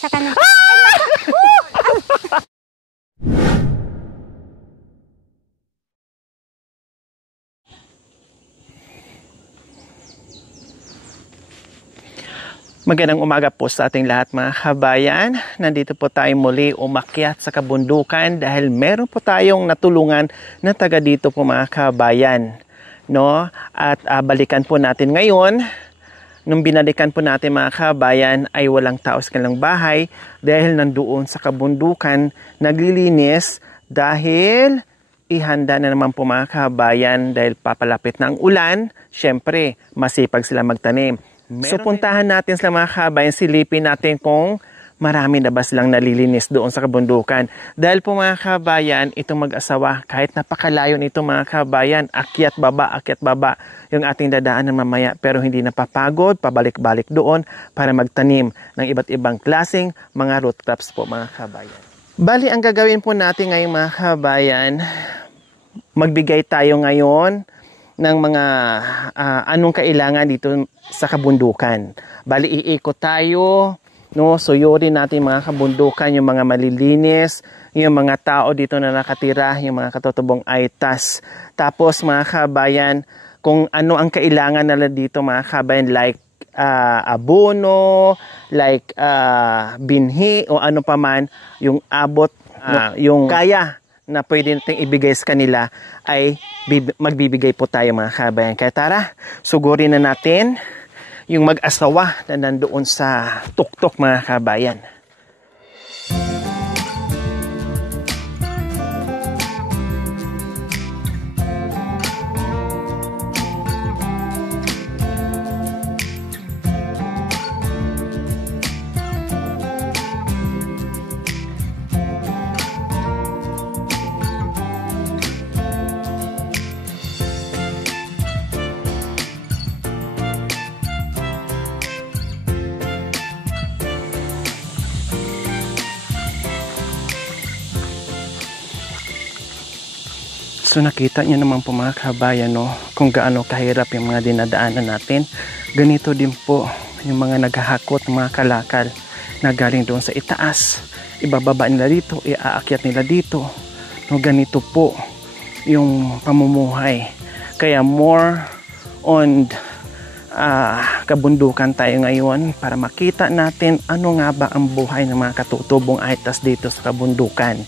Sa kanan. Magandang umaga po sa ating lahat mga kabayan. Nandito po tayo muli umakyat sa kabundukan dahil meron po tayong natulungan na taga dito po mga kabayan. No? At balikan po natin ngayon. Nung binalikan po natin mga kabayan ay walang tao sa kanilang bahay dahil nandoon sa kabundukan naglilinis dahil ihanda na naman po mga kabayan dahil papalapit na ang ulan. Siyempre, masipag sila magtanim. So puntahan natin sa mga kabayan, silipin natin kung marami na ba silang nalilinis doon sa kabundukan. Dahil po mga kabayan, itong mag-asawa, kahit napakalayo nito mga kabayan, akyat baba, yung ating dadaanan mamaya, pero hindi napapagod, pabalik-balik doon para magtanim ng iba't ibang klaseng mga root crops po mga kabayan. Bali, ang gagawin po natin ngayon mga kabayan, magbigay tayo ngayon ng mga anong kailangan dito sa kabundukan. Bali, iikot tayo, no? Suyurin natin mga kabundukan, yung mga malilinis, yung mga tao dito na nakatira, yung mga katutubong aitas. Tapos mga kabayan, kung ano ang kailangan nila dito mga kabayan, like abono, like binhi, o ano pa man, yung abot, yung kaya na pwede natin ibigay sa kanila ay magbibigay po tayo mga kabayan. Kaya tara, sugurin na natin yung mag-asawa na nandoon sa tuktok mga kabayan. So nakita niyo naman po mga kabayan, no, kung gaano kahirap yung mga dinadaanan natin. Ganito din po yung mga naghahakot ng mga kalakal na galing doon sa itaas. Ibababa nila dito, iaakyat nila dito. No, ganito po yung pamumuhay. Kaya more on kabundukan tayo ngayon para makita natin ano nga ba ang buhay ng mga katutubong aitas dito sa kabundukan.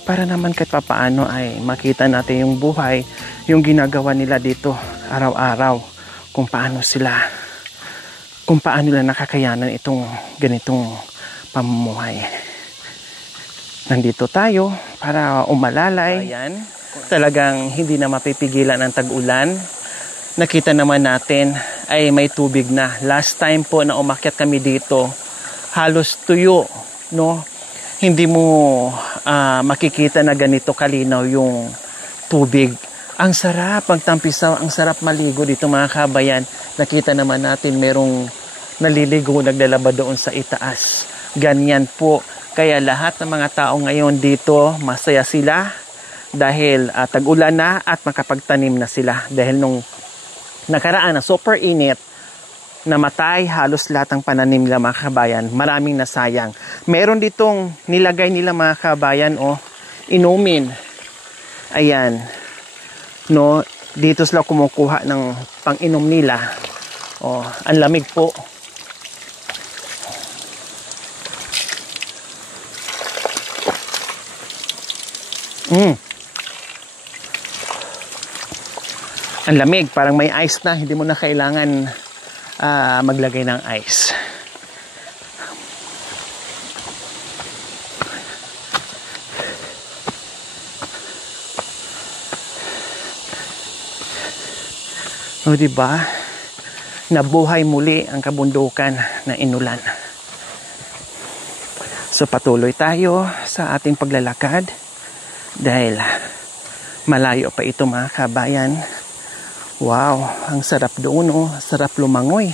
Para naman kahit papaano ay makita natin yung buhay, yung ginagawa nila dito araw-araw, kung paano nila nakakayanan itong ganitong pamumuhay. Nandito tayo para umalalay. Ayan, talagang hindi na mapipigilan ang tag-ulan. Nakita naman natin ay may tubig na. Last time po na umakyat kami dito, halos tuyo, no? Hindi mo makikita na ganito kalinaw yung tubig. Ang sarap magtampisaw, ang sarap maligo dito mga kabayan. Nakita naman natin merong naliligo, naglalaba doon sa itaas. Ganyan po. Kaya lahat ng mga tao ngayon dito, masaya sila dahil tag-ulan na at makapagtanim na sila. Dahil nung nakaraan na super init, namatay halos lahat ng pananim nila mga kabayan. Maraming nasayang. Meron ditong nilagay nila mga kabayan, inumin. Ayan. No, dito sila kumukuha ng pang-inom nila. Ang lamig po. Ang lamig, parang may ice na. Hindi mo na kailangan maglagay ng ice. O diba? Nabuhay muli ang kabundukan na inulan. So patuloy tayo sa ating paglalakad dahil malayo pa ito mga kabayan. Wow, ang sarap doon, sarap lumangoy.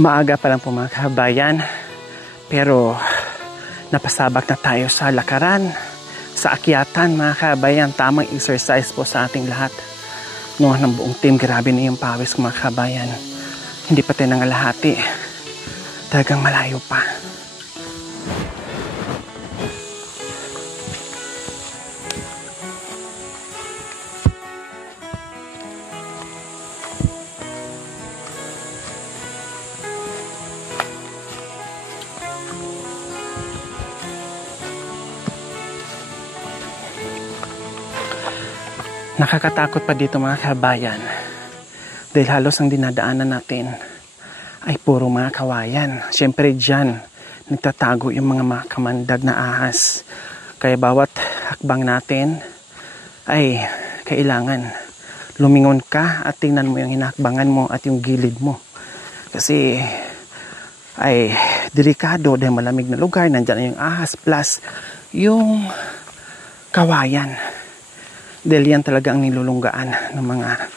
Maaga pa lang po mga kabayan, pero napasabak na tayo sa lakaran, sa akyatan mga kabayan. Tamang exercise po sa ating lahat. No, ng buong team, grabe na yung pawis mga kabayan. Hindi pa tayo nangalahati. Talagang malayo pa. Nakakatakot pa dito mga kabayan dahil halos ang dinadaanan natin ay puro mga kawayan. Siyempre dyan nagtatago yung mga kamandag na ahas, kaya bawat hakbang natin ay kailangan lumingon ka at tingnan mo yung hinahakbangan mo at yung gilid mo, kasi ay delikado dahil malamig na lugar, nandyan yung ahas plus yung kawayan. Dahil yan talaga ang nilulunggaan ng mga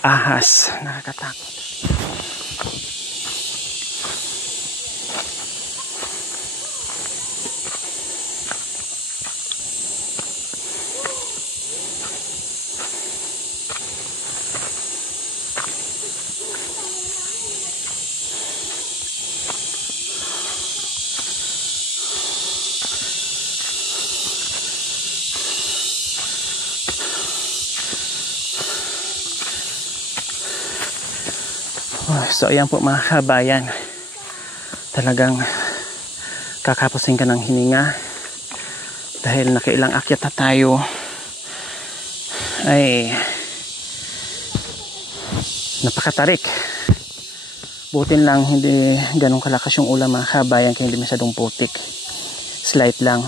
ahas. Nakakatakot. So ayan po mga kabayan, talagang kakapusin ka ng hininga dahil nakailang akyat na tayo. Ay napakatarik. Butin lang hindi ganun kalakas yung ulam mga kabayan, kaya hindi masyadong putik, slight lang.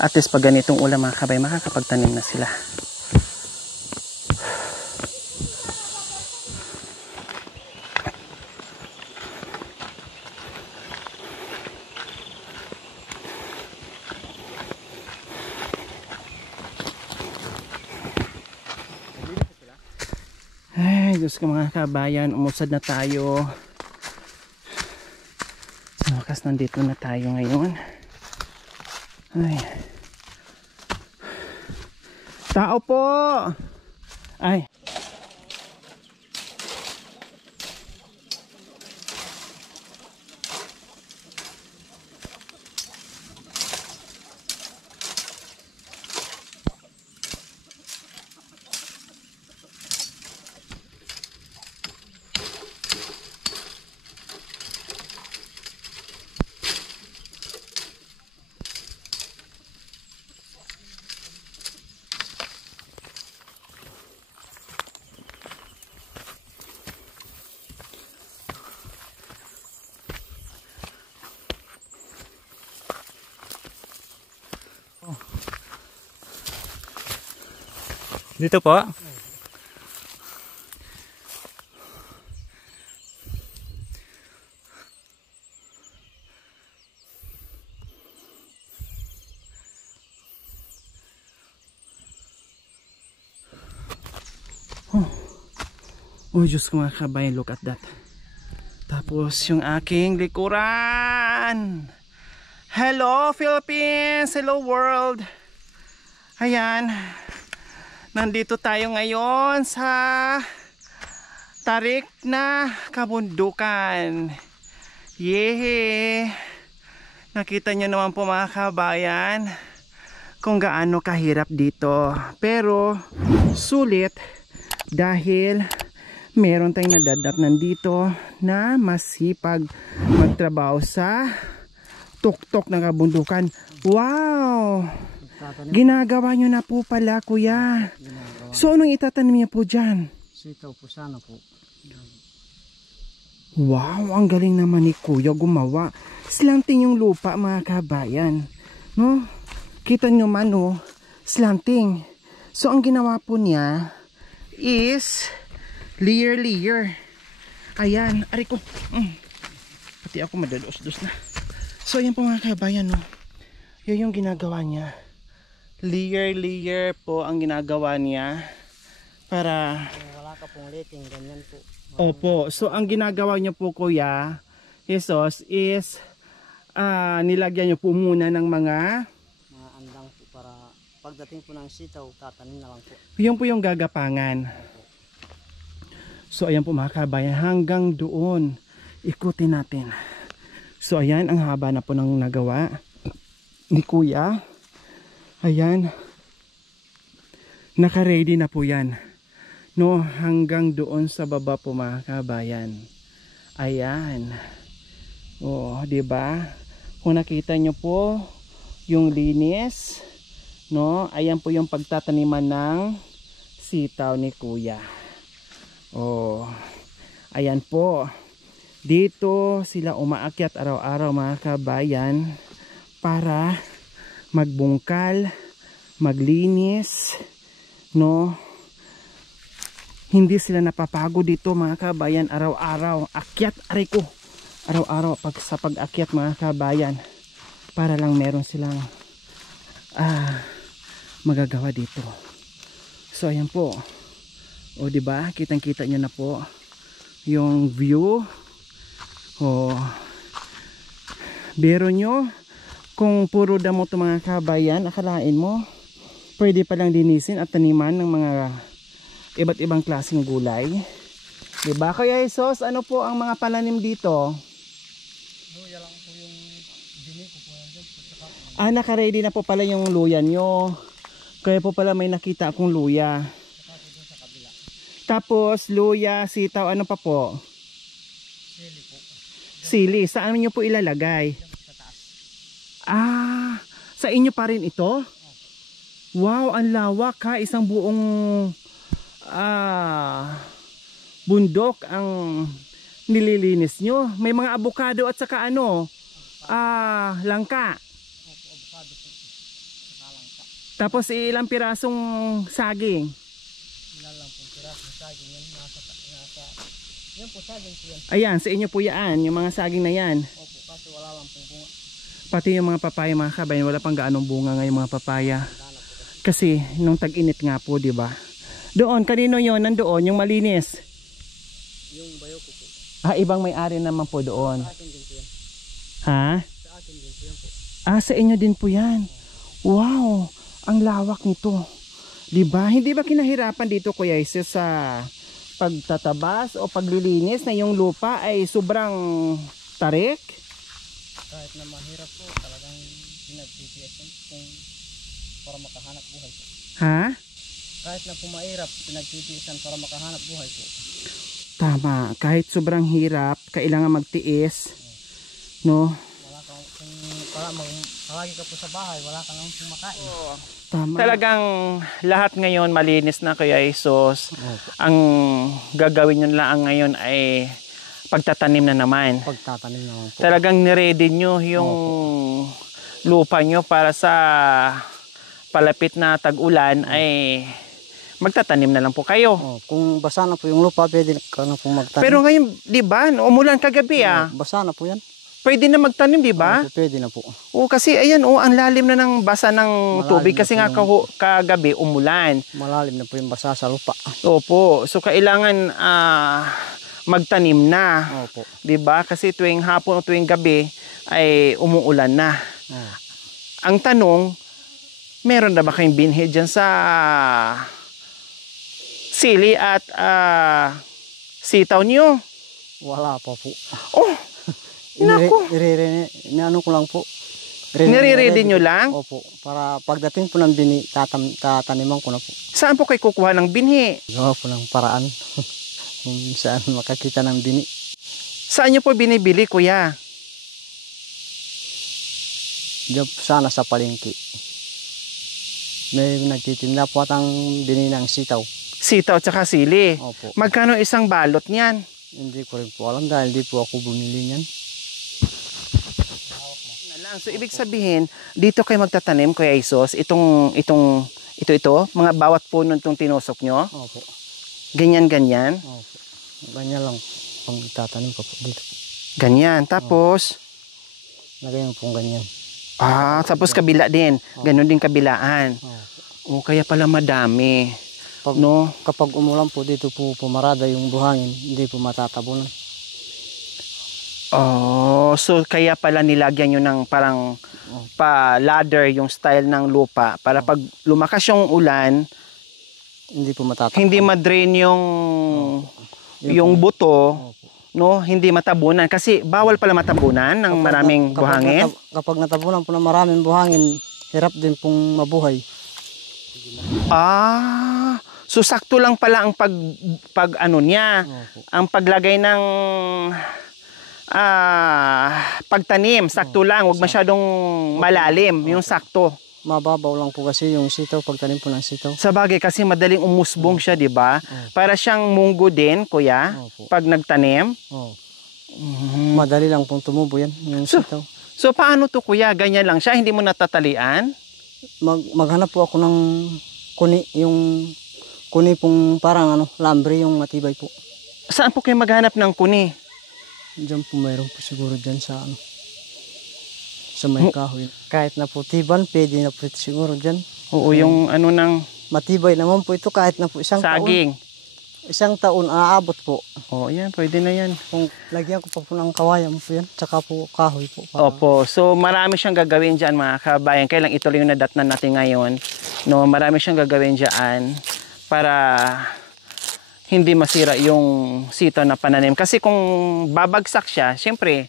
At least pag ganitong ulam mga kabayan, makakapagtanim na sila. Ay, Diyos ko mga kabayan, umusad na tayo. Sa wakas, nandito na tayo ngayon. Ay. Tao po! Ay. Dito po. Oh Diyos ko mga kabayan, look at that. Tapos yung aking likuran. Hello Philippines, hello world. Ayan. Nandito tayo ngayon sa tarik na kabundukan. Yehey! Nakita nyo naman po mga kabayan kung gaano kahirap dito. Pero sulit dahil meron tayong nadadap nandito na masipag magtrabaho sa tuktok ng kabundukan. Wow! Ginagawa nyo na po pala, kuya. So anong itatanim niya po dyan? Sitaw po sana po. Wow, ang galing naman ni kuya gumawa. Slanting yung lupa mga kabayan, no? Kita nyo man, no? Slanting. So ang ginawa po niya is layer. Ayan, ari ko. Pati ako madalos-dos na. So ayan po mga kabayan, no? Yun yung ginagawa niya. Layer po ang ginagawa niya para wala ka pong letting, ganyan po. Opo. So ang ginagawa nyo po Kuya Jesus is nilagyan nyo po muna ng mga andang po para pagdating po ng sitaw, tatanim na lang po. yun po yung gagapangan. So ayan po mga kabayan, hanggang doon ikutin natin. So ayan, ang haba na po ng nagawa ni Kuya. Ayan, naka-ready na po yan, no, hanggang doon sa baba po mga kabayan. Ayan, oh, di ba? Kung nakita nyo po yung linis, no, ayan po yung pagtataniman ng sitaw ni Kuya. Oh, ayan po, dito sila umaakyat araw-araw mga kabayan para magbungkal, maglinis, no. Hindi sila napapagod dito mga kabayan, araw-araw akyat aray ko, araw-araw sa pag-akyat mga kabayan, para lang meron silang magagawa dito. So ayan po, o di ba, kitang-kita niyo na po yung view. O biro nyo, kung puro damo to mga kabayan, akalain mo pwede palang linisin at taniman ng mga iba't ibang klaseng gulay, diba Kuya Jesus? Ano po ang mga pananim dito? Luya lang po yung bini ko po yan. Naka-ready na po pala yung luya nyo, kaya po pala may nakita akong luya. Tapos luya, sitaw, ano pa po? Sili po. Sili, saan nyo po ilalagay? Sa inyo pa rin ito? Wow, ang lawak ha. Isang buong bundok ang nililinis nyo. May mga avocado at saka ano, langka. Tapos ilang pirasong saging? Ilang po pirasong saging yan. Yan po saging po yan. Ayan, sa inyo po yan, yung mga saging na yan. Opo, kasi wala lang pong bunga. Pati yung mga papaya mga kabayan, wala pang gaanong bunga ngayon mga papaya. Kasi nung tag-init nga po, di ba? Doon, kanino yon? Nandoon, yung malinis. Yung bayo ko po. Ibang may-ari naman po doon. Sa akin din po yan. Ha? Sa akin din po yan po. Sa inyo din po yan. Wow, ang lawak nito. Di ba? Hindi ba kinahirapan dito Kuya Jesus sa pagtatabas o paglilinis na yung lupa ay sobrang tarik? Kahit na mahirap po, talagang pinagtitiyasan kung para makahanap buhay po. Ha? Kahit na po mahirap, pinagtitiyasan para makahanap buhay po. Tama, kahit sobrang hirap, kailangan magtiis, no? Wala kang, kung palagi ka po sa bahay, wala kang lang pong makain. Tama. Talagang lahat ngayon malinis na Kuya Jesus. Ang gagawin nyo lang ngayon ay pagtatanim na naman. Pagtatanim naman po. Talagang niready nyo yung lupa nyo para sa palapit na tag-ulan ay magtatanim na lang po kayo. Kung basa na po yung lupa, pwede ka na pong magtanim. Pero ngayon, di ba, umulan kagabi Basa na po yan. Pwede na magtanim, di ba? Pwede na po. Kasi ayan, ang lalim na ng basa ng tubig kasi nga kagabi umulan. Malalim na po yung basa sa lupa. Opo. So kailangan magtanim na. Opo. 'Di ba? Kasi tuwing hapon o tuwing gabi ay umuulan na. Ang tanong, meron na ba kayong binhi diyan sa sili at sitaw niyo? Wala pa po. Naku. Ano ko lang po. Nire-ready nyo lang? Opo. Para pagdating po ng bini, tataniman ko na po. Saan po kayo kukuha ng binhi? Gawa po ng paraan. Kung saan makakita ng bini. Saan nyo po binibili, Kuya? Diyan sana sa palengke. May nagtitinda po at ang bini ng sitaw. Sitaw at saka sili? Opo. Magkano isang balot niyan? Hindi ko rin po alam dahil di po ako bumili niyan. So ibig sabihin, dito kayo magtatanim, Kuya Jesus, ito, mga bawat puno itong tinusok nyo? Opo. Ganyan. Opo. Ganyan lang pang itatanim ko po dito. Ganyan. Tapos? Lagay mo pong ganyan. Tapos kabila din. Ganon din kabilaan. Opo. Kaya pala madami. Kapag umulan po dito po pumarada yung buhangin, hindi po matatabunan. Oh, so kaya pala nilagyan nyo ng parang pa-ladder yung style ng lupa para pag lumakas yung ulan, Hindi po matatabunan. hindi ma-drain yung buto, no? Hindi matabunan kasi bawal pala matabunan ng maraming buhangin. Kapag natabunan po ng maraming buhangin, hirap din pong mabuhay. So sakto lang pala ang pag ano niya, ang paglagay ng pagtanim, sakto lang, wag masyadong malalim, yung sakto. Mababaw lang po kasi yung sitaw, pagtanim po ng sitaw. Sa bagay kasi madaling umusbong siya, di ba? Para siyang munggo din, kuya, pag nagtanim. Madali lang pong tumubo yan, yung sitaw. So paano to, kuya? Ganyan lang siya, hindi mo natatalian? Maghanap po ako ng kuni, yung kuni pong parang lambre, yung matibay po. Saan po kayo maghanap ng kuni? Diyan po mayroon po siguro dyan sa sa may kahoy. Kahit na po tiban, pwede na po ito siguro dyan. Oo, yung ng matibay naman po ito kahit na po isang saging. taon. Isang taon aabot po. Oo, yan, pwede na yan. Kung lagyan ko pa po ng kawayan po yan, tsaka po kahoy po. Opo, so marami siyang gagawin dyan mga kabayan. Kailang ituloy yung nadatnan natin ngayon. No, marami siyang gagawin dyan para hindi masira yung sitaw na pananim. Kasi kung babagsak siya, syempre,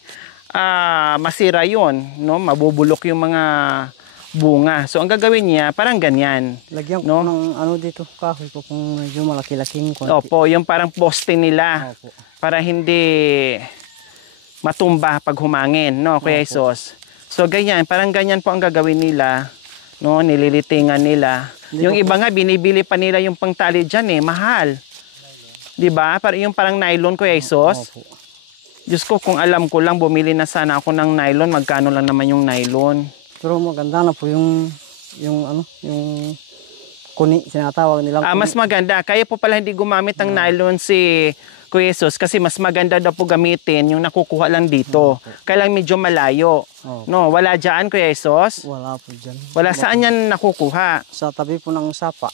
masira yun. No? Mabubulok yung mga bunga. So, ang gagawin niya, parang ganyan. Lagyan ko ng dito, kahoy po, kung medyo malaki-laking konti. Opo, yung parang poste nila. Opo. Para hindi matumba pag humangin. No, Kuya Isos? So, ganyan. Parang ganyan po ang gagawin nila. No, nililitingan nila. Yung iba nga, binibili pa nila yung pangtali dyan mahal. Diba? Yung parang nylon, Kuya Isos. Diyos ko, kung alam ko lang, bumili na sana ako ng nylon. Magkano lang naman yung nylon? Pero maganda na po yung kuni, sinatawag nilang kuni. Mas maganda. Kaya po pala hindi gumamit ng nylon si Kuya Isos kasi mas maganda daw po gamitin yung nakukuha lang dito. Kaya lang medyo malayo. No, wala dyan, Kuya Isos? Wala po dyan. Wala, saan yan nakukuha? Sa tabi po ng sapa.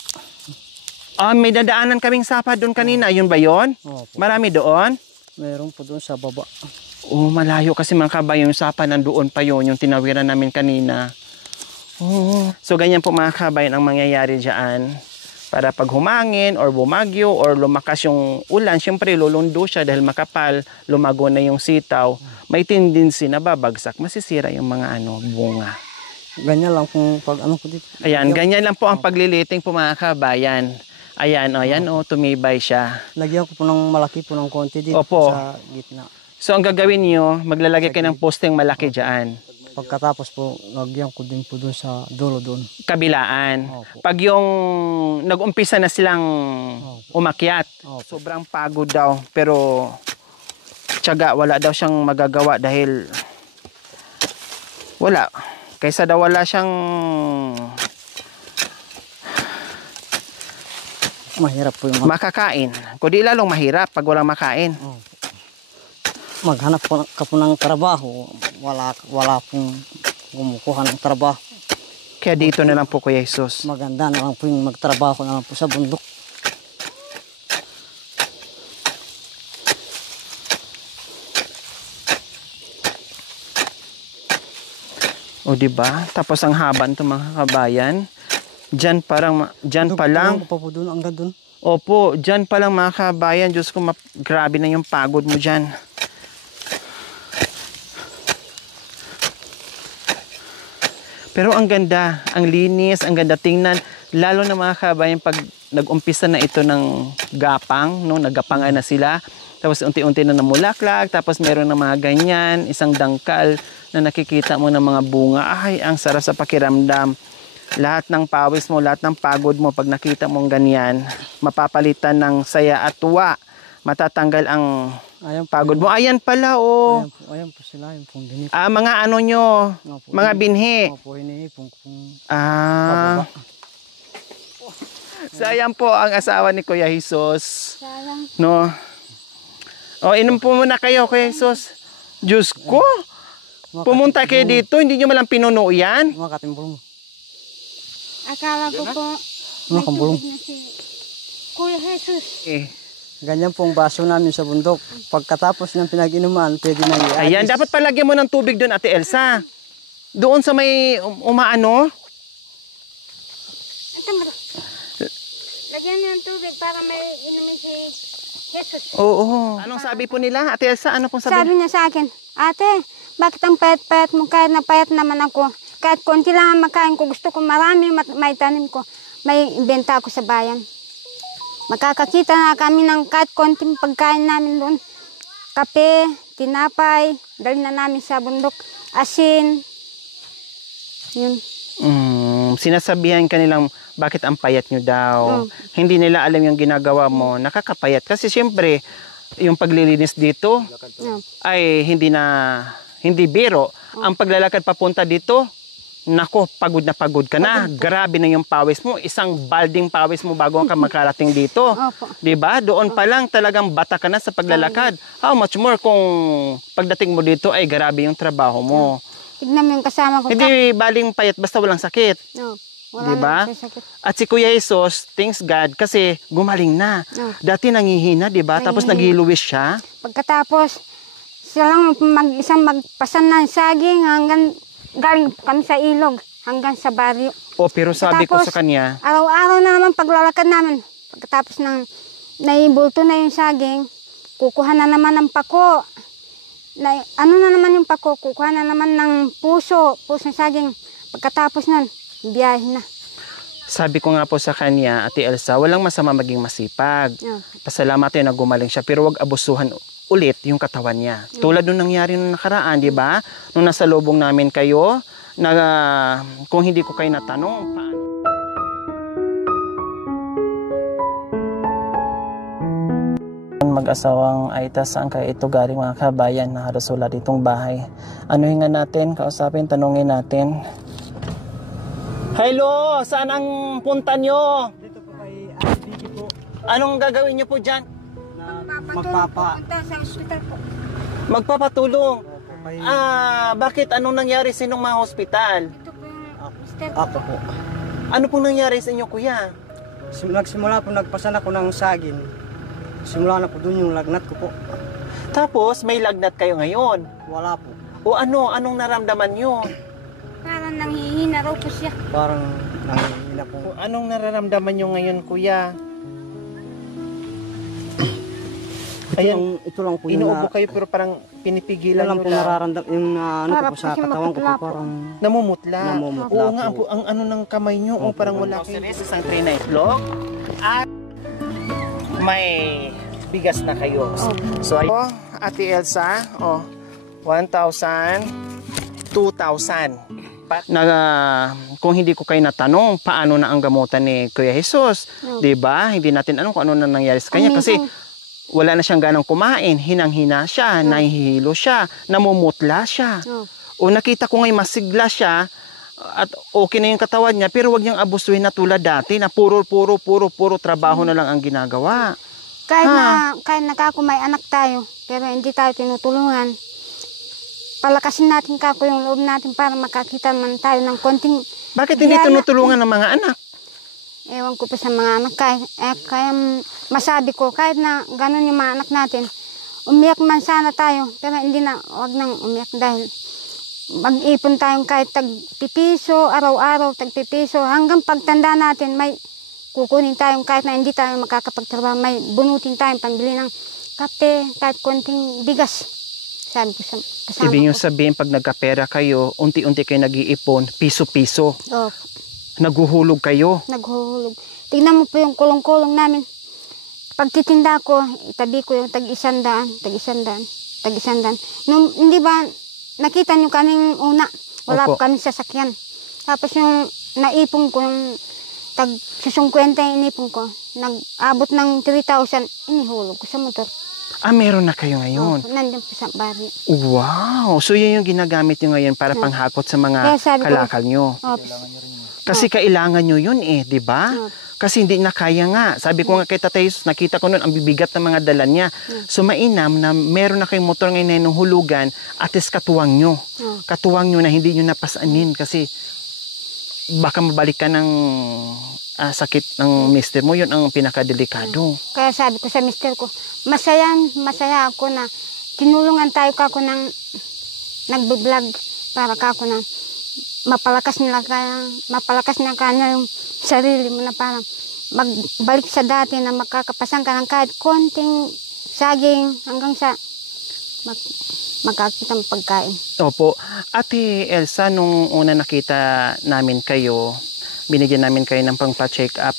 May dadaanan kaming sapa doon kanina. Yun ba yun? Marami doon? Meron po doon sa baba. Malayo kasi mga kabayan, yung sapa nandoon pa yun, yung tinawiran namin kanina. So ganyan po mga kabayan ang mangyayari dyan. Para pag humangin or bumagyo or lumakas yung ulan, syempre lulundo siya dahil makapal, lumago na yung sitaw. May tendency na babagsak, masisira yung mga bunga. Ganyan lang kung pag po dito. Ayan, ganyan lang po ang pagliliting po mga kabayan. Ayan, tumibay siya. Lagyan ko po ng malaki po ng konti dito sa gitna. So ang gagawin niyo, maglalagay kayo ng posteng malaki dyan. Pagkatapos po, lagyan ko din po doon sa dulo doon. Kabilaan. Pag yung nag-umpisa na silang umakyat, sobrang pagod daw. Pero tiyaga, wala daw siyang magagawa dahil wala. Kaysa daw wala siyang mahirap po yung makakain. Kundi lalong mahirap pag walang makain. Maghanap ka po ng trabaho. Wala pong kumukuha ng trabaho. Kaya dito na lang po, Kuya Jesus. Maganda na lang po yung magtrabaho na lang po sa bundok. Diba? Tapos ang haba nito mga kabayan. Diyan pa lang. Doon, hanggang doon. Opo, diyan pa lang mga kabayan. Diyos ko, grabe na yung pagod mo diyan. Pero ang ganda, ang linis, ang ganda tingnan. Lalo na mga kabayan pag nag-umpisa na ito ng gapang, nagapangan na sila. Tapos unti-unti na namulaklak, tapos meron na mga ganyan, isang dangkal na nakikita mo ng mga bunga. Ay, ang sarap sa pakiramdam. Lahat ng pawis mo, lahat ng pagod mo, pag nakita mong ganyan, mapapalitan ng saya at tuwa. Matatanggal ang pagod mo. Ayan pala, Ayan po sila, yung pong binhi. Mga nyo, mga binhi. Opo, hinihipong kung So, ayan po ang asawa ni Kuya Jesus. No? Inom po muna kayo, Kuya Jesus. Diyos ko! Pumunta kayo dito, hindi nyo malang pinuno yan? Mga katimbulong. Akala ko po, Mga kambulong. Kuya Jesus. Ganyan pong baso namin sa bundok. Pagkatapos ng pinag-inuman, pwede na i-alis. Ayan, dapat palagyan mo ng tubig doon, Ate Elsa. Doon sa may umaano. Ito, lagyan niyo ng tubig para may inumin si Jesus. Oo. Anong sabi po nila, Ate Elsa? Ano pong Sabi niya sa akin, ate, bakit ang payat-payat mo? Kahit na payat naman ako. Kahit konti lang ang makain ko, gusto ko marami, may tanim ko. May ibenta ako sa bayan. Makakakita na kami ng kahit konting pagkain namin doon. Kape, tinapay, dali na namin sa bundok, asin. Yun. Sinasabihan ka nilang bakit ang payat nyo daw. Hindi nila alam yung ginagawa mo. Nakakapayat. Kasi siyempre, yung paglilinis dito ay hindi biro. Ang paglalakad papunta dito, nako, pagod na pagod ka na. Grabe na yung pawis mo. Isang balding pawis mo bago ka makarating dito. Opo. 'Di ba? Doon pa lang talagang bata ka na sa paglalakad. How much more kung pagdating mo dito ay grabe yung trabaho mo. Tignan mo yung kasama ko. Hindi baling payat basta walang sakit. No, wala 'Di ba? nang sakit. At si Kuya Jesus, thanks God kasi gumaling na. Dati nangihina, 'di ba? Tapos naghiluwis siya. Pagkatapos, sila lang isang magpasan ng saging hanggang galing kami sa ilog hanggang sa baryo. O pero sabi ko Tapos, sa kanya, araw-araw na naman paglalakad namin. Pagkatapos ng naibulto na yung saging, kukuha na naman ng pako. Ano na naman yung pako, kukuha na naman ng puso ng saging. Pagkatapos nun, biyahe na. sabi ko nga po sa kanya, Ate Elsa, walang masama maging masipag. Yeah. Pasalamat yun na gumaling siya, pero wag abusuhan ulit yung katawan niya. Tulad nung nangyari nung nakaraan, di ba? Nung nasa lubong namin kayo, na kung hindi ko kayo natanong, paano? Mag-asawang Aita, saan kayo ito galing mga kabayan na halos wala ditong bahay? Anuhin nga natin, kausapin, tanungin natin. Hello! Saan ang punta nyo? Dito po kay Vicky po. Anong gagawin nyo po dyan? Punta sa ospital po. Magpapatulong. Kay Bakit? Anong nangyari sa inyong mga hospital? Ito po yung mister. Apo po. Ano pong nangyari sa inyo, kuya? Nagsimula po, nagpasan ako ng saging. Simula na po dun yung lagnat ko po. Tapos, may lagnat kayo ngayon. Wala po. O anong naramdaman nyo? Parang nanghihina raw po siya. Parang nangihina po. O anong nararamdaman nyo ngayon, kuya? Ayan, Ito lang po yung inuubo kayo pero parang pinipigilan lang nyo po lang. nararamdaman. Yung ano Para po sa po siya katawan ko po maputla po. parang Namumutla. Namumutla Oo nga, po. ang ano ng kamay nyo, Opo, parang wala kayo. Isang tray na itlog. At may bigas na kayo. So, Ate Elsa, 1,000, 2,000. Kung hindi ko kayo natanong, paano na ang gamutan ni Kuya Jesus? 'Di ba? Hindi natin alam kung ano na nangyari sa kanya kasi wala na siyang ganang kumain, hinang-hina siya, nahihilo siya, namumutla siya. O nakita ko ngayon masigla siya at okay na yung katawan niya, pero wag niyang abusuhin na tulad dati na puro trabaho na lang ang ginagawa. Kahit may anak tayo, pero hindi tayo tinutulungan. Palakasin natin kako yung loob natin para makakita man tayo ng konting... Bakit hindi tinutulungan ng mga anak? Ewan ko pa sa mga anak. Kaya masabi ko, kahit na ganun yung mga anak natin, umiyak man sana tayo, pero hindi na, wag nang umiyak dahil mag-ipon tayong kahit tagpipiso, araw-araw tagpipiso, hanggang pagtanda natin, may kukunin tayong kahit na hindi tayo makakapagtrabaho, may bunutin tayong pambili ng kape, kahit konting bigas. Sabi ko sa kasama Ibig nyo ko. sabihin, pag nagkapera kayo, unti-unti kayo nag-iipon, piso-piso. Oh, Naguhulog kayo. naghuhulog. Tignan mo po yung kulong-kulong namin. Pagtitinda ko, itabi ko yung tag-100, tag-100. Nung, hindi ba, nakita nyo kaming una, wala Opo. po kami sasakyan. Tapos yung naipon ko, yung tag-50 yung inipon ko, nag-abot ng 3,000, inihulog ko sa motor. Meron na kayo ngayon. Nandun po sa baryo. Wow! So yun yung ginagamit nyo ngayon para panghakot sa mga Kaya sabi ko, kalakal nyo. Kasi kailangan nyo yun di ba? Kasi hindi na kaya nga. Sabi ko nga kay Tatay Jesus, nakita ko nun ang bibigat ng mga dala niya. So mainam na meron na kayong motor ngayon na hulugan at is katuwang nyo. Katuwang nyo na hindi nyo napasanin kasi baka mabalik ka ng sakit ng mister mo. Yun ang pinakadelikado. Kaya sabi ko sa mister ko, masaya ako na tinulungan tayo kako ng nagbe-vlog para kako na mapalakas na kanya yung sarili mo na parang magbalik sa dati na makakapasan ka ng kahit konting saging hanggang sa magkakita ng pagkain. Opo. Ate Elsa, nung una nakita namin kayo, binigyan namin kayo ng pang-check up.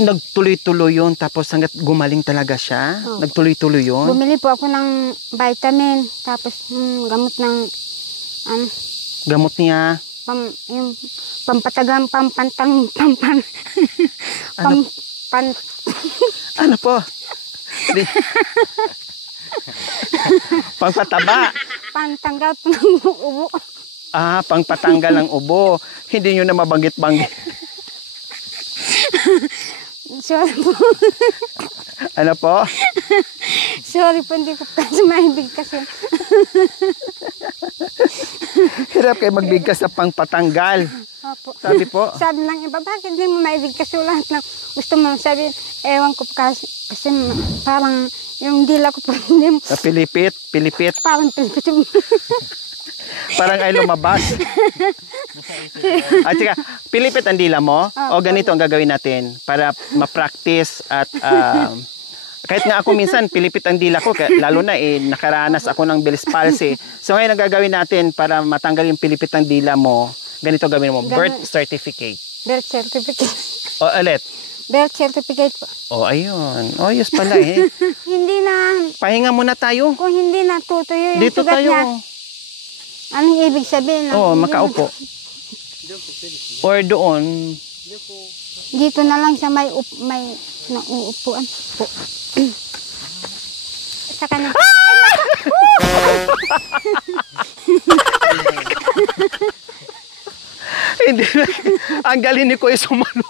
Nagtuloy-tuloy yun, tapos hanggat gumaling talaga siya. Oh. Nagtuloy-tuloy yun. Bumili po ako ng vitamin, tapos gamot ng Gamot niya. yung pampatagang Ano po? Pangpataba. pantanggal po ng ubo. Pangpatanggal ng ubo. Hindi nyo na mabanggit-banggit. Sorry po. Ano po? Sorry po, hindi ko kasi maibig kasi. Hirap kayo magbigkas sa pangpatanggal. Opo. Sabi po. Sabi ng iba, bakit hindi mo maibig kasi lahat ng gusto mo sabi, ewan ko kasi parang yung dila ko po hindi mo, Pilipit. parang pilipit yung Parang ay lumabas. At sika, pilipit ang dila mo? O ganito ang gagawin natin para ma-practice at kahit nga ako minsan pilipit ang dila ko, lalo na nakaranas ako ng Bell's palsy. So ngayon ang gagawin natin para matanggal yung pilipit ang dila mo, ganito gawin mo, birth certificate. birth certificate. O ulit. Birth certificate po. O ayun. O yes pala eh. Hindi na, Pahinga muna tayo. kung hindi natutuyo yung Dito sugat tayo. niya, anong ibig sabihin? Oo, makaupo. Or doon. Dito na lang siya may nauupuan po. Sa kanya. Hindi. Ang galing ni Kuya sumalo.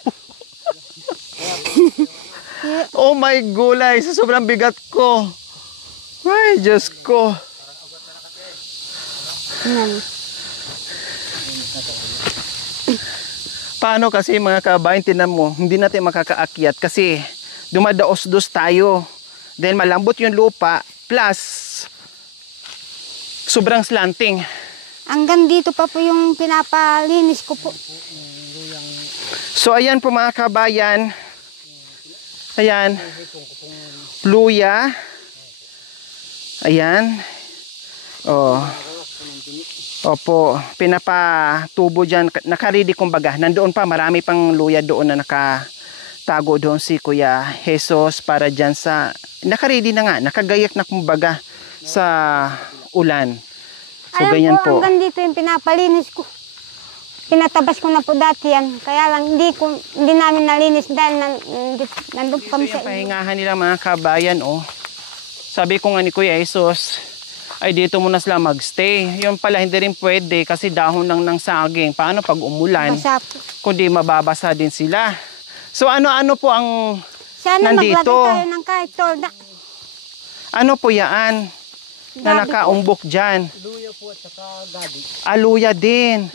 Oh my gulay, sa sobrang bigat ko. Ay, Diyos ko. Yan. Paano kasi mga kabayan, tinan mo, hindi natin makakaakyat kasi dumadaos-dos tayo. Then malambot yung lupa, plus sobrang slanting. Hanggang dito pa po yung pinapalinis ko po. So ayan po mga kabayan. Ayan. Luya. Ayan. Oh. Opo, pinapatubo dyan. Nakaredy kumbaga. Nandoon pa, marami pang luya doon na nakatago doon si Kuya Jesus para dyan sa... Nakaredy na nga, nakagayak na kumbaga sa ulan. So Alam ganyan po. Hanggang dito yung pinapalinis ko. Pinatabas ko na po dati yan. Kaya lang hindi namin nalinis dahil nandun kami Ito sa yung pahingahan nila mga kabayan, oh. Sabi ko nga ni Kuya Jesus, ay dito muna sila magstay. Yung pala hindi rin pwede kasi dahon lang ng saging. Paano pag umulan? basa po. Kundi mababasa din sila. So ano-ano po ang Sana nandito? maglagay tayo ng kahit tolda. Ano po yaan na Gabi nakaumbok dyan? Luya po at saka gabi. Aluya din.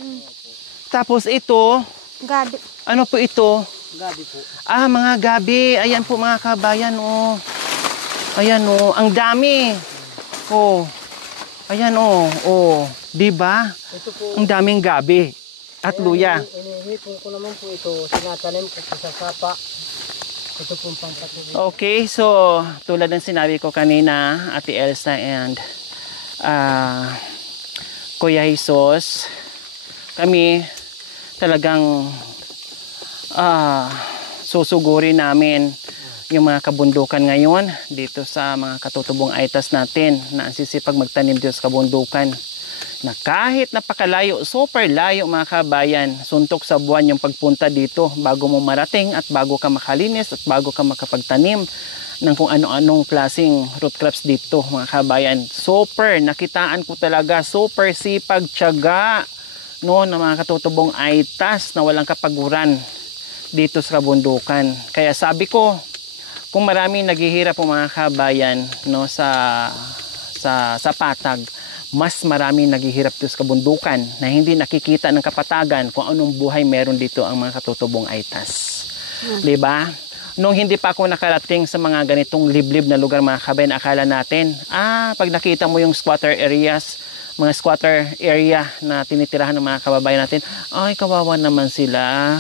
Tapos ito, Gabi. ano po ito? Gabi po. Mga gabi. Ayan po mga kabayan, oh. Ayan, oh. Ang dami. Oh. Ayan, oh. Oh. Diba? Ito po, Ang daming gabi. At luya. inihipon ko naman po ito. Sinatanim ko po sa sapa. Ito po ang pangpatuloy. Okay, so tulad ng sinabi ko kanina, Ate Elsa and Kuya Jesus, kami talagang susugurin namin yung mga kabundukan ngayon dito sa mga katutubong aitas natin na ansisipag magtanim dito sa kabundukan. Na kahit napakalayo, super layo mga kabayan, suntok sa buwan yung pagpunta dito bago mo marating at bago ka makalinis at bago ka makapagtanim ng kung ano-anong klaseng root crops dito mga kabayan. Super, nakitaan ko talaga, super sipag, tiyaga, no, ng mga katutubong aitas na walang kapaguran dito sa kabundukan. Kaya sabi ko, kung maraming naghihirap po mga kabayan, no, sa patag, mas maraming naghihirap dito sa kabundukan na hindi nakikita ng kapatagan kung anong buhay meron dito ang mga katutubong Aytas. Diba? Nung hindi pa ako nakarating sa mga ganitong liblib na lugar mga kabayan, akala natin, pag nakita mo yung squatter areas, mga squatter area na tinitirahan ng mga kababayan natin, ay kawawa naman sila,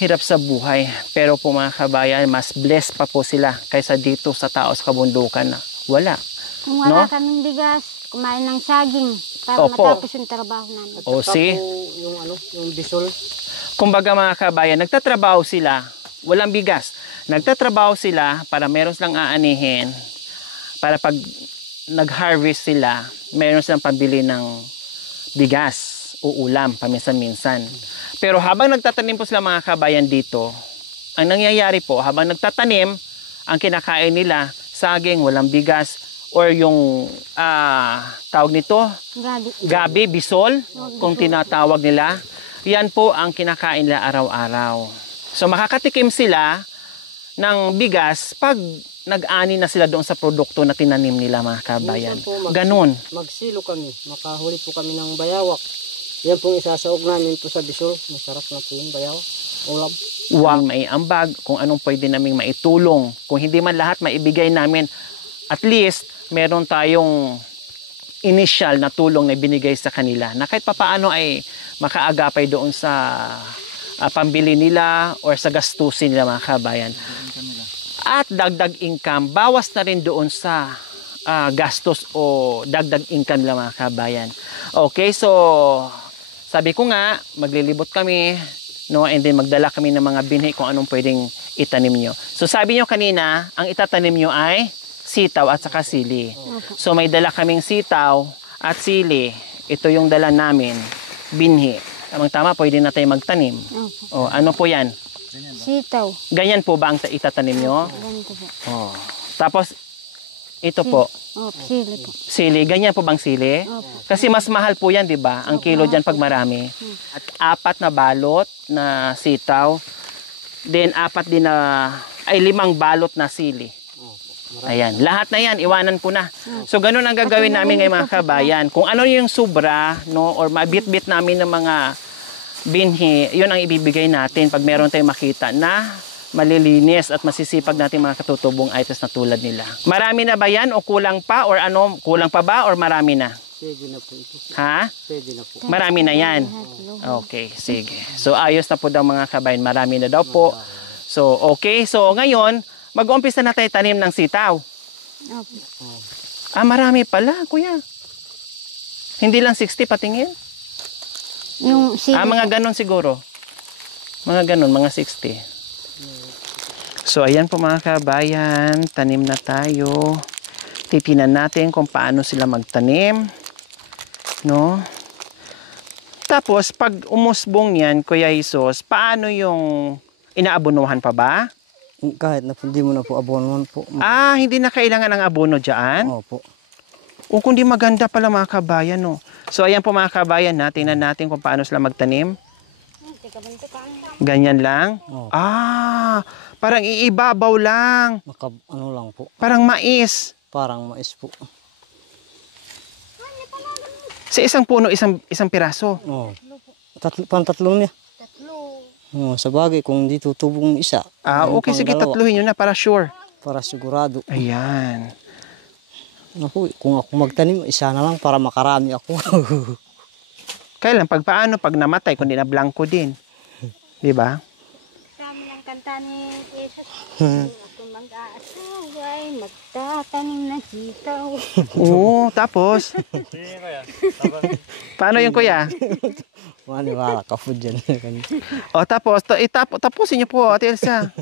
hirap sa buhay. Pero po mga kabayan, mas blessed pa po sila kaysa dito sa tao sa kabundukan na wala. Kung wala kaming bigas, kumain ng saging para matapos yung trabaho namin. O si, yung bisol. kumbaga mga kabayan, nagtatrabaho sila, walang bigas. Nagtatrabaho sila para meron silang aanihin, para pag nag-harvest sila, meron silang pambili ng bigas o ulam paminsan-minsan. Pero habang nagtatanim po sila mga kabayan dito, ang nangyayari po, habang nagtatanim, ang kinakain nila, saging, walang bigas, or yung tawag nito, gabi, bisol, kung tinatawag nila, yan po ang kinakain nila araw-araw. So makakatikim sila ng bigas pag nag-ani na sila doon sa produkto na tinanim nila mga kabayan. Ganun. Magsilo kami, makahuli po kami ng bayawak. Yan pong isasaog namin po sa bisol. Masarap na po yung bayawak. Ulam. Huwag maiambag kung anong pwede naming maitulong. Kung hindi man lahat maibigay namin, at least meron tayong initial na tulong na binigay sa kanila na kahit papaano ay makaagapay doon sa pambili nila or sa gastusin nila mga kabayan. At dagdag income, bawas na rin doon sa gastos o dagdag income nila mga kabayan. Okay, so sabi ko nga, maglilibot kami, no, and then magdala kami ng mga binhi kung anong pwedeng itanim nyo. So sabi nyo kanina, ang itatanim nyo ay sitaw at saka sili. So may dala kaming sitaw at sili. Ito yung dala namin, binhi. Tamang-tama, pwede na tayo magtanim. O, ano po yan? Sitaw. Ganyan po ba ang itatanim nyo? Ganito po. O. Tapos, ito po. Sili po. Sili. Ganyan po bang sili? Kasi mas mahal po yan, di ba? Ang kilo dyan pag marami. At 4 na balot na sitaw. Then 5 balot na sili. Ayan. Lahat na yan, iwanan ko na. So, ganun ang gagawin namin ngayon mga kabayan. Kung ano yung sobra, no, or mabit-bit namin ng mga binhi, yun ang ibibigay natin pag meron tayong makita na malilinis at masisipag natin mga katutubong Aytas na tulad nila. Marami na ba yan o kulang pa? Or ano, kulang pa ba or marami na? Pwede na po ito. Ha? Pwede na po. Marami na yan. Okay, sige. So, ayos na po daw mga kabayan. Marami na daw po. So, okay. So, ngayon, mag-uumpisa na tayo tanim ng sitaw. Marami pala, kuya. Hindi lang 60 patingin? Yung sili. Mga ganon siguro. Mga ganon, mga 60. So, ayan po mga kabayan. Tanim na tayo. Titinan natin kung paano sila magtanim. No? Tapos, pag umusbong yan, Kuya Jesus, paano yung inaabunuhan pa ba? Kahit na po, hindi mo na po abono po. Hindi na kailangan ng abono dyan? Opo. O kundi maganda pala mga kabayan, no? So, ayan po mga kabayan, tingnan natin kung paano sila magtanim. Ganyan lang? Parang iibabaw lang. Ano lang po. Parang mais. Parang mais po. Sa isang puno, isang piraso. Pantatlong niya. Sa bagay, kung di tutubong isa. Okay, sige, tatluhin nyo na para sure. Para sigurado. Ayan. Kung ako magtanim, isa na lang para makarami ako. Kailan, paano pag namatay, kundi na blanco din. Di ba? Sabi ng kanta ni Jesus, kung mag-aasaway, magtatanim na sitaw. Oo, tapos? Paano yung kuya? Maniwala ka po dyan. Tapos, tapusin niyo po, Ate Elsa.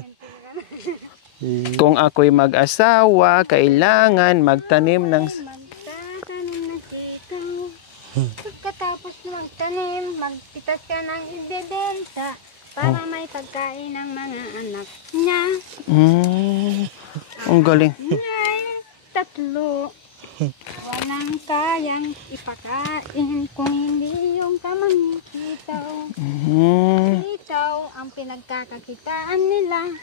Kung ako'y mag-asawa, kailangan magtanim ng... Magtatanim na sitaw. Pagkatapos magtanim, magpitas ka ng ibebenta para may pagkain ng mga anak niya. Ang galing. Ngay, 3. Walang kayang ipakain kung hindi yung tamang sitaw. Sitaw ang pinagkakakitaan nila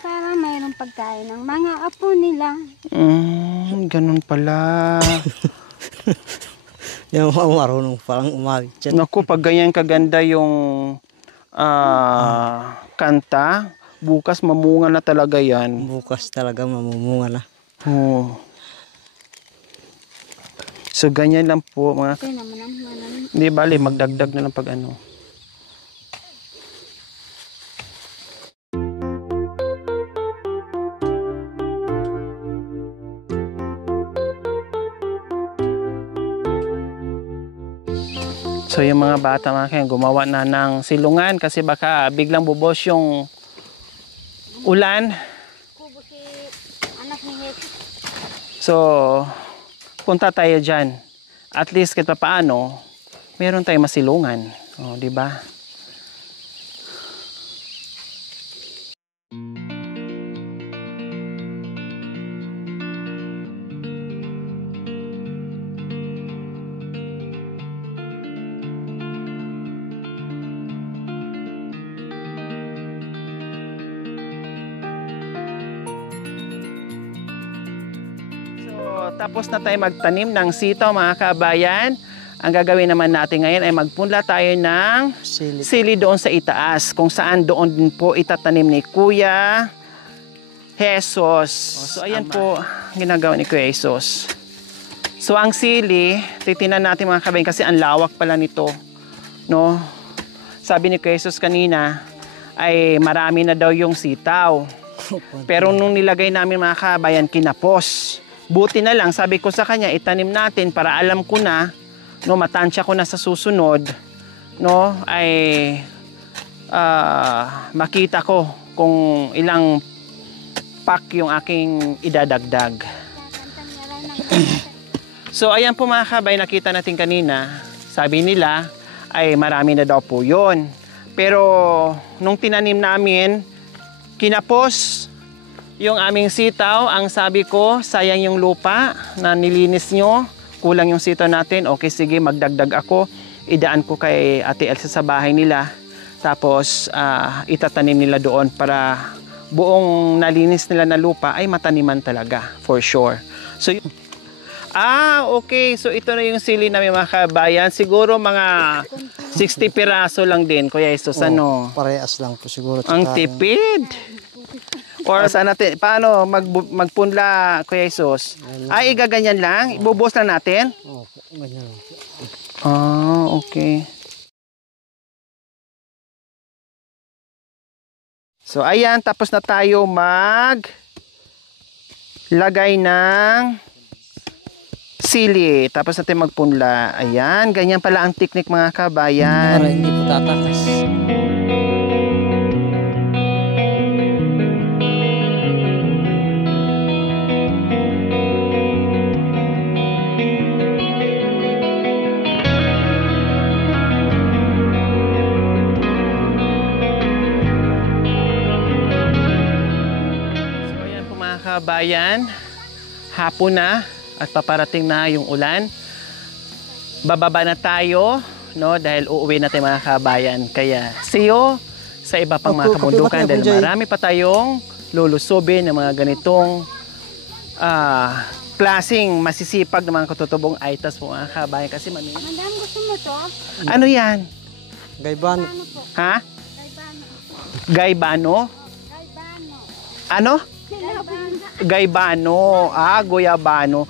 para mayroong pagkain ng mga apo nila. Ganun pala. Yung mga marunong parang umawit dyan. Naku, pag ganyan kaganda yung kanta, bukas mamunga na talaga yan. Bukas talaga mamumunga na. Oh. So, ganyan lang po mga... Ito naman ang manan. Hindi bali, magdagdag na lang pag ano. So yung mga bata mga kaya gumawa na ng silungan kasi baka biglang bubos yung ulan. Kubo si anak ni Jesus. So punta tayo dyan. At least kahit paano, meron tayong masilungan. O, di ba? Tapos na tayo magtanim ng sitaw mga kabayan. Ang gagawin naman natin ngayon ay magpunla tayo ng sili doon sa itaas. Kung saan doon din po itatanim ni Kuya Jesus. So ayan po ginagawa ni Kuya Jesus. So ang sili, titinan natin mga kabayan kasi ang lawak pala nito. No? Sabi ni Kuya Jesus kanina ay marami na daw yung sitaw. Pero nung nilagay namin mga kabayan, kinapos. Buti na lang, sabi ko sa kanya, itanim natin para alam ko na, no, matansya ko na sa susunod, no, ay makita ko kung ilang pack yung aking idadagdag. So, ayan po mga kabay, nakita natin kanina, sabi nila, ay marami na daw po yun. Pero, nung tinanim namin, kinapos yung aming sitaw, ang sabi ko, sayang yung lupa na nilinis nyo, kulang yung sitaw natin, okay sige, magdagdag ako, idaan ko kay Ate Elsa sa bahay nila, tapos itatanim nila doon para buong nalinis nila na lupa ay mataniman talaga, for sure. So, okay, so ito na yung sili namin mga kabayan, siguro mga 60 piraso lang din, Kuya Jesus, ano? Parehas lang po siguro. Ang tipid! Or saan natin, paano magpunla, Kuya Jesus? Ay, igaganyan lang? Ibubos lang natin? Oo, ganyan lang. Okay. So, ayan, tapos na tayo lagay ng sili. Tapos natin magpunla. Ayan, ganyan pala ang teknik mga kabayan. Para hindi po tatakas. Kabayan, hapon na at paparating na yung ulan. Bababa na tayo, no, dahil uuwi na tayo mga kabayan. Kaya see you sa iba pang mga kabundukan dahil marami pa tayong lulusubin ng mga ganitong klaseng masisipag ng mga katutubong aitas po mga kabayan. Kasi Madam, gusto mo to? Ano yan? Gaybano. Ha? Gaybano. Gaybano? Gaybano. Ano? Gaybano, guyabano.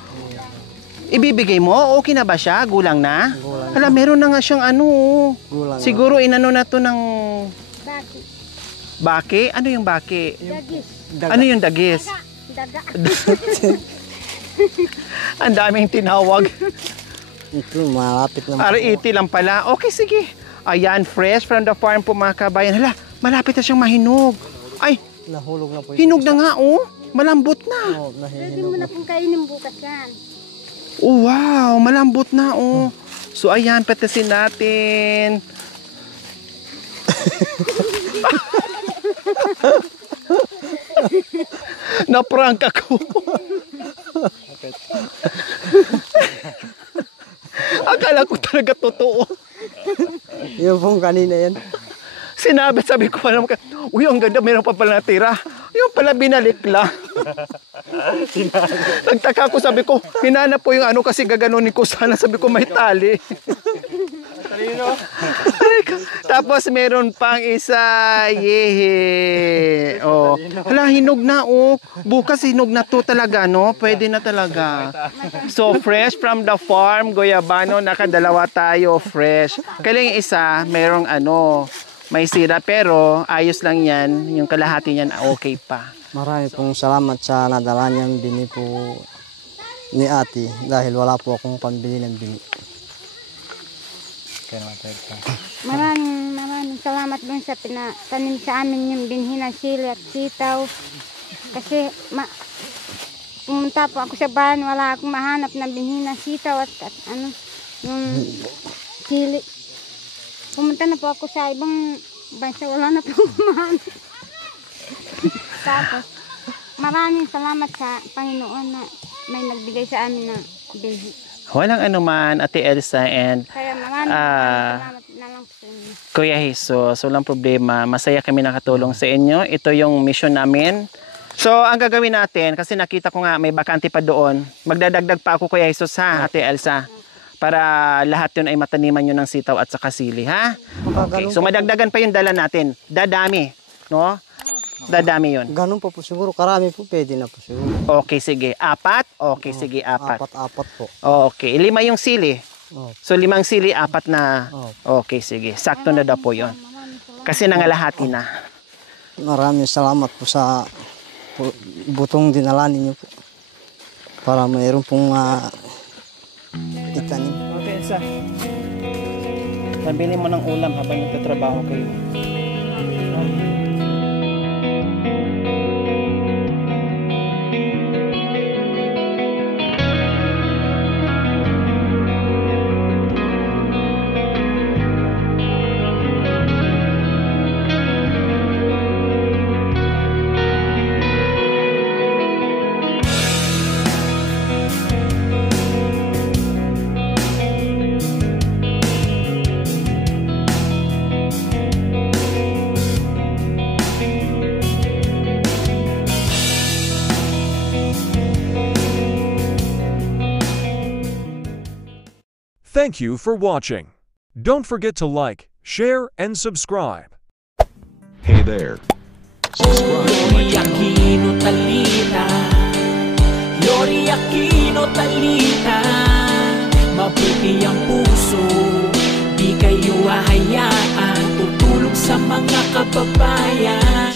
Ibibigay mo? Okay na ba siya? Gulang na? Gulang Hala, meron na nga siyang ano. Gulang Siguro inano na to ng Baki. baki? Ano yung baki? Dagis. Ano yung dagis? Daga. Ang daming tinawag. Ito, malapit na. RET lang pala. Okay, sige. Ayan, fresh from the farm po mga kabayan. Hala, malapit na siyang mahinog. Ay, Nahulog na po. hinog na nga oh. Malambot na. Oo, Pwede mo na pong kainin bukas yan. Oh, wow, malambot na oh. So ayan, patasin natin. Na-prank ako. Akala ko talaga totoo. Yung pong kanina yan. sinabi, sabi ko, uy, ang ganda, meron pa pala natira. Yung pala binalik lang. Nagtaka ko, sabi ko, hinanap po yung ano kasi gaganunin ko sana. Sabi ko, may tali. Tapos meron pang isa, yehe. Oh. Hala, hinog na, oh. Bukas hinog na to talaga, no? Pwede na talaga. So, fresh from the farm, Goyabano, nakadalawa tayo, fresh. Kaya yung isa, merong ano, may sira, pero ayos lang yan. Yung kalahati niyan, okay pa. Marami pong salamat sa nadala niyang bini po ni ate dahil wala po akong pambili ng bini. Maraming salamat dun sa pinatanim sa amin yung binhi ng sili at sitaw. Kasi pumunta po ako sa bayan, wala akong mahanap ng binhi ng sitaw at ano, yung sili. Pumunta na po ako sa ibang bansa, wala na po mahanap. Tapos, maraming salamat sa Panginoon na may nagbigay sa amin ng binhi. Walang anuman, Ate Elsa and Kaya maraming salamat na lang po sa inyo. Kuya Jesus, walang problema. Masaya kami nakatulong sa inyo. Ito yung mission namin. So, ang gagawin natin, kasi nakita ko nga may bakante pa doon, magdadagdag pa ako, Kuya Jesus, ha, Ate Elsa? Para lahat yun ay mataniman nyo ng sitaw at saka sili, ha? Okay. So, madagdagan pa yung dala natin. Dadami, no? Dadami yun. Ganun po siguro, karami po pwede na po siguro. Okay, sige. 4? Okay, sige, 4. Apat po. Okay, 5 yung sili. So, 5 sili, 4 na. Okay, sige. Sakto na daw po yun. Kasi nangalahati na. Maraming salamat po sa butong dinala ninyo po. Para mayroon pong itanim. Okay, Elsa. Pabili mo ng ulam habang nagtatrabaho kayo. Thank you for watching. Don't forget to like, share, and subscribe. Hey there. Subscribe to my channel. Aquino Talita, Yori Aquino Talita, mabuti ang puso, di kayo hahayaan, tutulong sa mga kababayan.